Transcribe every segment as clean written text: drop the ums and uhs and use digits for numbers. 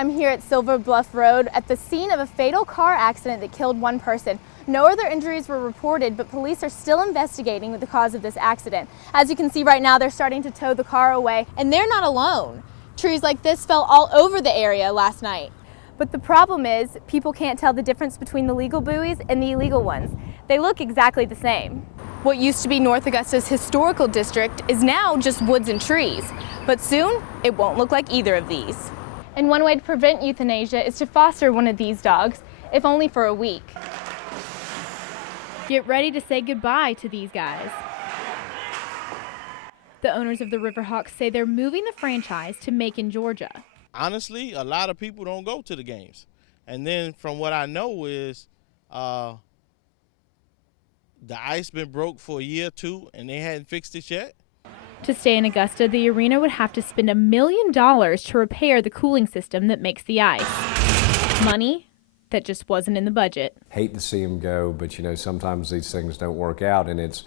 I'm here at Silver Bluff Road at the scene of a fatal car accident that killed one person. No other injuries were reported, but police are still investigating the cause of this accident. As you can see right now, they're starting to tow the car away, and they're not alone. Trees like this fell all over the area last night. But the problem is, people can't tell the difference between the legal buoys and the illegal ones. They look exactly the same. What used to be North Augusta's historical district is now just woods and trees. But soon, it won't look like either of these. And one way to prevent euthanasia is to foster one of these dogs, if only for a week. Get ready to say goodbye to these guys. The owners of the Riverhawks say they're moving the franchise to Macon, Georgia. Honestly, a lot of people don't go to the games. And then from what I know is the ice been broke for a year or two and they hadn't fixed it yet. To stay in Augusta, the arena would have to spend $1 million to repair the cooling system that makes the ice. Money that just wasn't in the budget. Hate to see them go, but you know, sometimes these things don't work out, and it's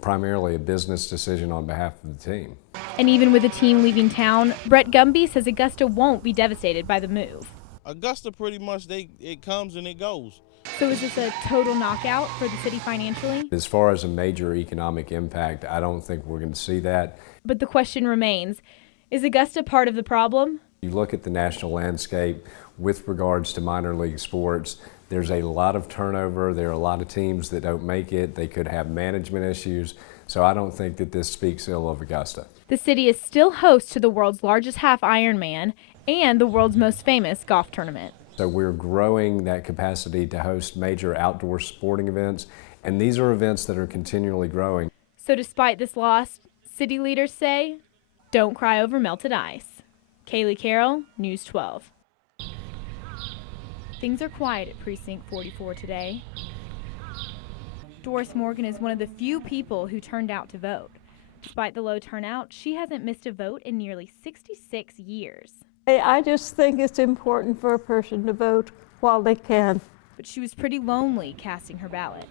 primarily a business decision on behalf of the team. And even with the team leaving town, Brett Gumby says Augusta won't be devastated by the move. Augusta pretty much, it comes and it goes. So is this a total knockout for the city financially? As far as a major economic impact, I don't think we're going to see that. But the question remains, is Augusta part of the problem? You look at the national landscape with regards to minor league sports, there's a lot of turnover. There are a lot of teams that don't make it. They could have management issues. So I don't think that this speaks ill of Augusta. The city is still host to the world's largest half Ironman and the world's most famous golf tournament. So we're growing that capacity to host major outdoor sporting events, and these are events that are continually growing. So despite this loss, city leaders say, don't cry over melted ice. Kaylee Carroll, News 12. Things are quiet at Precinct 44 today. Doris Morgan is one of the few people who turned out to vote. Despite the low turnout, she hasn't missed a vote in nearly 66 years. I just think it's important for a person to vote while they can. But she was pretty lonely casting her ballot.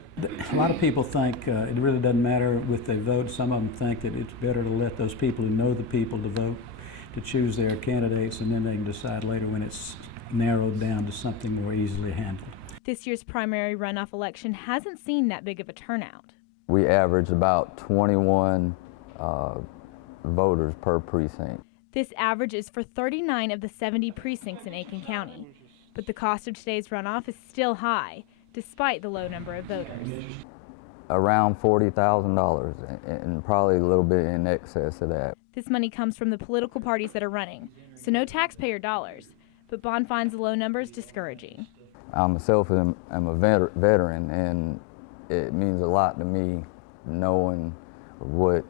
A lot of people think it really doesn't matter if they vote. Some of them think that it's better to let those people who know the people to vote, to choose their candidates, and then they can decide later when it's narrowed down to something more easily handled. This year's primary runoff election hasn't seen that big of a turnout. We average about 21 voters per precinct. This average is for 39 of the 70 precincts in Aiken County. But the cost of today's runoff is still high, despite the low number of voters. Around $40,000, and probably a little bit in excess of that. This money comes from the political parties that are running, so no taxpayer dollars. But Bond finds the low numbers discouraging. I myself am a veteran, and it means a lot to me knowing what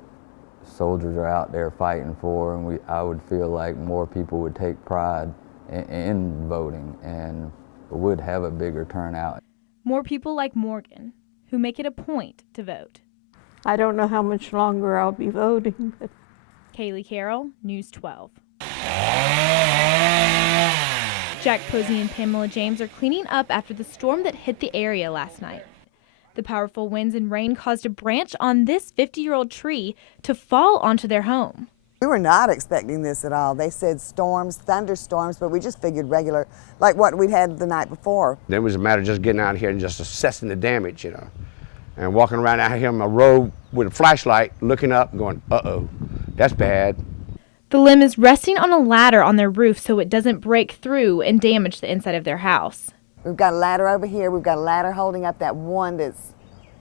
soldiers are out there fighting for, and I would feel like more people would take pride in voting and would have a bigger turnout. More people like Morgan, who make it a point to vote. I don't know how much longer I'll be voting, but... Kaylee Carroll, News 12. Jack Posey and Pamela James are cleaning up after the storm that hit the area last night. The powerful winds and rain caused a branch on this 50-year-old tree to fall onto their home. We were not expecting this at all. They said storms, thunderstorms, but we just figured regular, like what we'd had the night before. Then it was a matter of just getting out here and just assessing the damage, you know, and walking around out here on my road with a flashlight, looking up and going, uh-oh, that's bad. The limb is resting on a ladder on their roof so it doesn't break through and damage the inside of their house. We've got a ladder over here. We've got a ladder holding up that one that's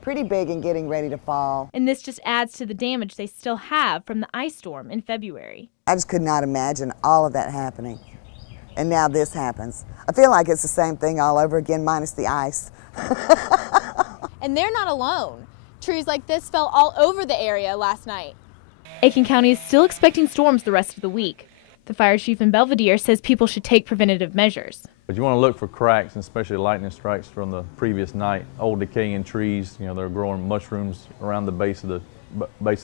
pretty big and getting ready to fall. And this just adds to the damage they still have from the ice storm in February. I just could not imagine all of that happening. And now this happens. I feel like it's the same thing all over again, minus the ice. And they're not alone. Trees like this fell all over the area last night. Aiken County is still expecting storms the rest of the week. The fire chief in Belvedere says people should take preventative measures. But you want to look for cracks, and especially lightning strikes from the previous night. Old decaying trees, you know, they're growing mushrooms around the base of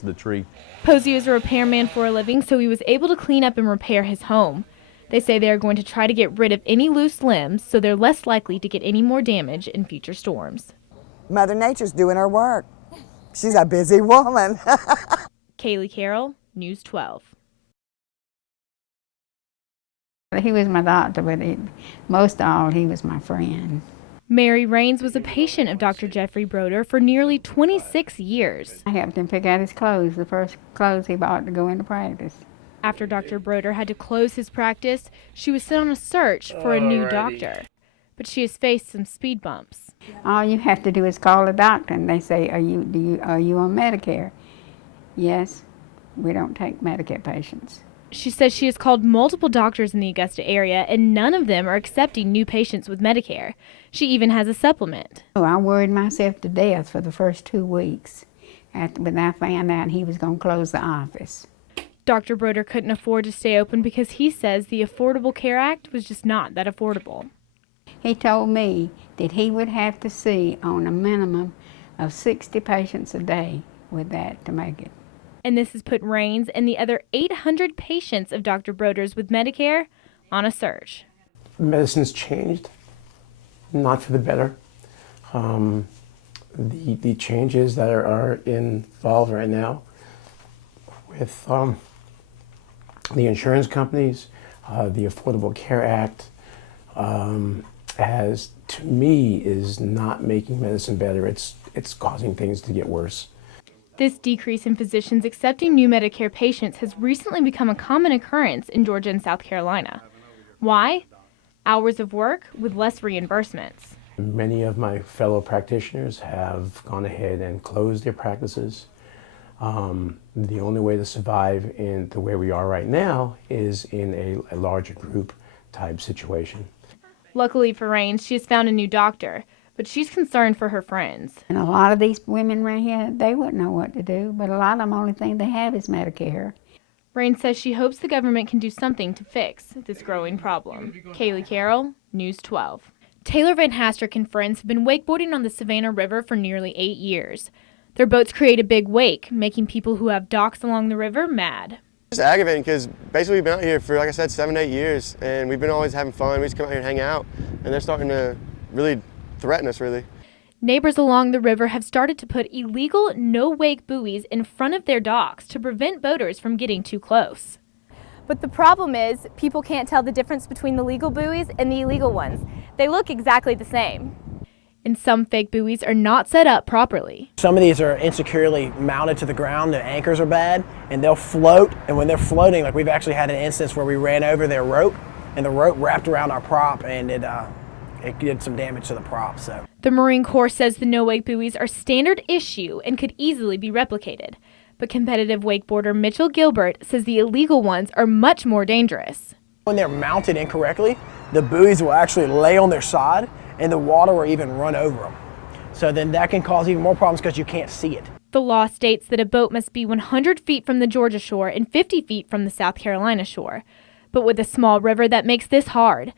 the tree. Posey is a repairman for a living, so he was able to clean up and repair his home. They say they are going to try to get rid of any loose limbs so they're less likely to get any more damage in future storms. Mother Nature's doing her work. She's a busy woman. Kaylee Carroll, News 12. He was my doctor, but most of all, he was my friend. Mary Raines was a patient of Dr. Jeffrey Broder for nearly 26 years. I helped him pick out his clothes, the first clothes he bought to go into practice. After Dr. Broder had to close his practice, she was sent on a search for a new doctor. But she has faced some speed bumps. All you have to do is call the doctor and they say, are you on Medicare? Yes, we don't take Medicare patients. She says she has called multiple doctors in the Augusta area and none of them are accepting new patients with Medicare. She even has a supplement. Oh, I worried myself to death for the first 2 weeks when I found out he was going to close the office. Dr. Broder couldn't afford to stay open because he says the Affordable Care Act was just not that affordable. He told me that he would have to see on a minimum of 60 patients a day with that to make it. And this has put Raines and the other 800 patients of Dr. Broder's with Medicare on a search. Medicine's changed, not for the better. The changes that are involved right now with the insurance companies, the Affordable Care Act, to me, is not making medicine better. It's causing things to get worse. This decrease in physicians accepting new Medicare patients has recently become a common occurrence in Georgia and South Carolina. Why? Hours of work with less reimbursements. Many of my fellow practitioners have gone ahead and closed their practices. The only way to survive in the way we are right now is in a larger group type situation. Luckily for Raines, she has found a new doctor, but she's concerned for her friends. And a lot of these women right here, they wouldn't know what to do, but a lot of them, only thing they have is Medicare. Raines says she hopes the government can do something to fix this growing problem. Kaylee Carroll, News 12. Taylor Van Hastrick and friends have been wakeboarding on the Savannah River for nearly 8 years. Their boats create a big wake, making people who have docks along the river mad. It's aggravating because basically we've been out here for, like I said, 7 to 8 years, and we've been always having fun. We just come out here and hang out, and they're starting to really threaten us, really. Neighbors along the river have started to put illegal no-wake buoys in front of their docks to prevent boaters from getting too close. But the problem is, people can't tell the difference between the legal buoys and the illegal ones. They look exactly the same. And some fake buoys are not set up properly. Some of these are insecurely mounted to the ground, the anchors are bad, and they'll float, and when they're floating, like we've actually had an instance where we ran over their rope, and the rope wrapped around our prop, and it did some damage to the prop. So the Marine Corps says the no-wake buoys are standard issue and could easily be replicated. But competitive wakeboarder Mitchell Gilbert says the illegal ones are much more dangerous. When they're mounted incorrectly, the buoys will actually lay on their side, and the water will even run over them. So then that can cause even more problems because you can't see it. The law states that a boat must be 100 feet from the Georgia shore and 50 feet from the South Carolina shore. But with a small river, that makes this hard.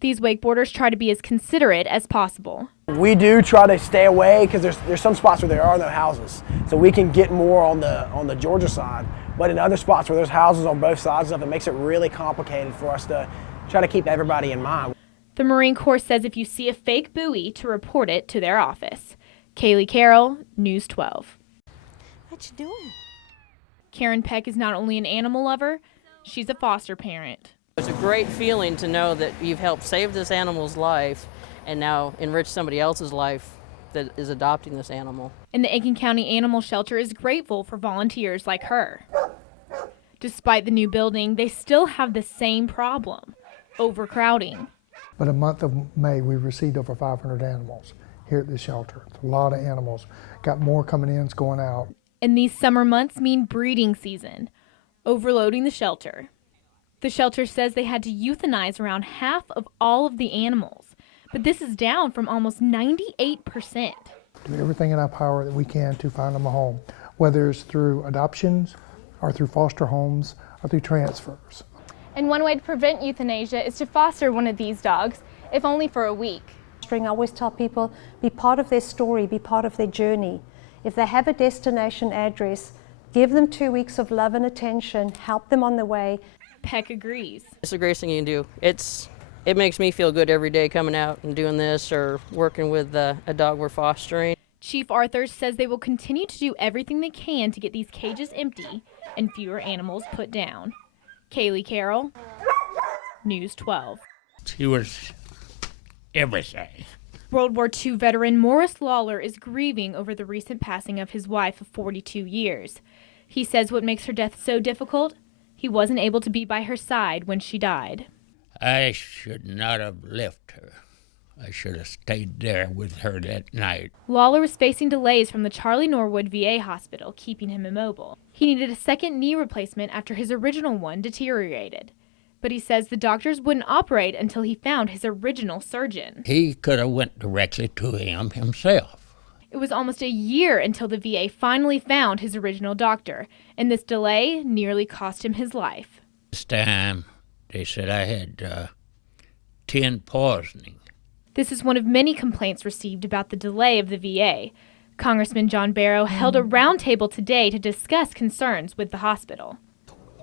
These wakeboarders try to be as considerate as possible. We do try to stay away because there's some spots where there are no houses. So we can get more on the Georgia side. But in other spots where there's houses on both sides, it makes it really complicated for us to try to keep everybody in mind. The Marine Corps says if you see a fake buoy, to report it to their office. Kaylee Carroll, News 12. What you doing? Karen Peck is not only an animal lover, she's a foster parent. It's a great feeling to know that you've helped save this animal's life and now enrich somebody else's life that is adopting this animal. And the Aiken County Animal Shelter is grateful for volunteers like her. Despite the new building, they still have the same problem, overcrowding. But a month of May, we received over 500 animals here at the shelter. It's a lot of animals. Got more coming in, it's going out. And these summer months mean breeding season, overloading the shelter. The shelter says they had to euthanize around half of all of the animals, but this is down from almost 98%. Do everything in our power that we can to find them a home, whether it's through adoptions or through foster homes or through transfers. And one way to prevent euthanasia is to foster one of these dogs, if only for a week. I always tell people, be part of their story, be part of their journey. If they have a destination address, give them 2 weeks of love and attention, help them on the way. Peck agrees. It's the greatest thing you can do. It makes me feel good every day coming out and doing this or working with a dog we're fostering. Chief Arthur says they will continue to do everything they can to get these cages empty and fewer animals put down. Kaylee Carroll, News 12. She was everything. World War II veteran Morris Lawler is grieving over the recent passing of his wife of 42 years. He says what makes her death so difficult? He wasn't able to be by her side when she died. I should not have left her. I should have stayed there with her that night. Lawler was facing delays from the Charlie Norwood VA hospital, keeping him immobile. He needed a second knee replacement after his original one deteriorated. But he says the doctors wouldn't operate until he found his original surgeon. He could have went directly to him himself. It was almost a year until the VA finally found his original doctor, and this delay nearly cost him his life. This time, they said I had tin poisoning. This is one of many complaints received about the delay of the VA. Congressman John Barrow held a roundtable today to discuss concerns with the hospital.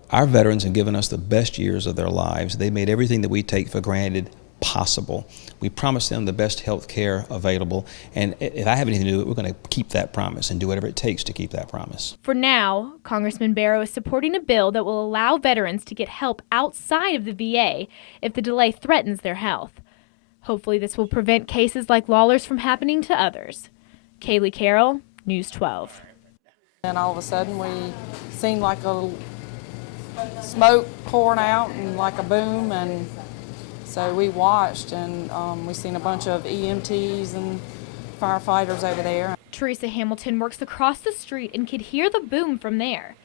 Our veterans have given us the best years of their lives. They made everything that we take for granted possible. We promised them the best health care available, and if I have anything to do with it, we're going to keep that promise and do whatever it takes to keep that promise. For now, Congressman Barrow is supporting a bill that will allow veterans to get help outside of the VA if the delay threatens their health. Hopefully this will prevent cases like Lawler's from happening to others. Kaylee Carroll, News 12. And all of a sudden we seen like a little smoke pouring out and like a boom, and so we watched, and we seen a bunch of EMTs and firefighters over there. Teresa Hamilton works across the street and could hear the boom from there.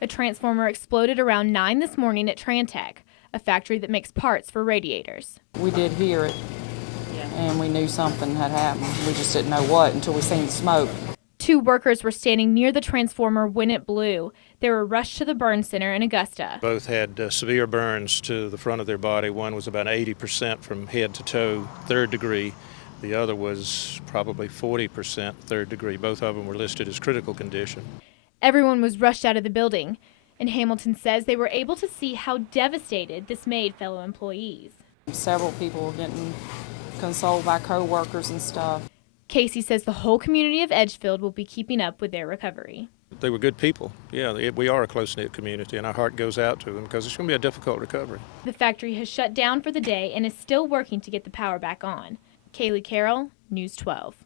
A transformer exploded around 9 this morning at Trantec, a factory that makes parts for radiators. We did hear it, and we knew something had happened. We just didn't know what until we seen the smoke. 2 workers were standing near the transformer when it blew. They were rushed to the burn center in Augusta. Both had severe burns to the front of their body. One was about 80% from head to toe, 3rd degree. The other was probably 40% 3rd degree. Both of them were listed as critical condition. Everyone was rushed out of the building, and Hamilton says they were able to see how devastated this made fellow employees. Several people were getting consoled by co-workers and stuff. Casey says the whole community of Edgefield will be keeping up with their recovery. They were good people. Yeah, we are a close-knit community, and our heart goes out to them because it's going to be a difficult recovery. The factory has shut down for the day and is still working to get the power back on. Kaylee Carroll, News 12.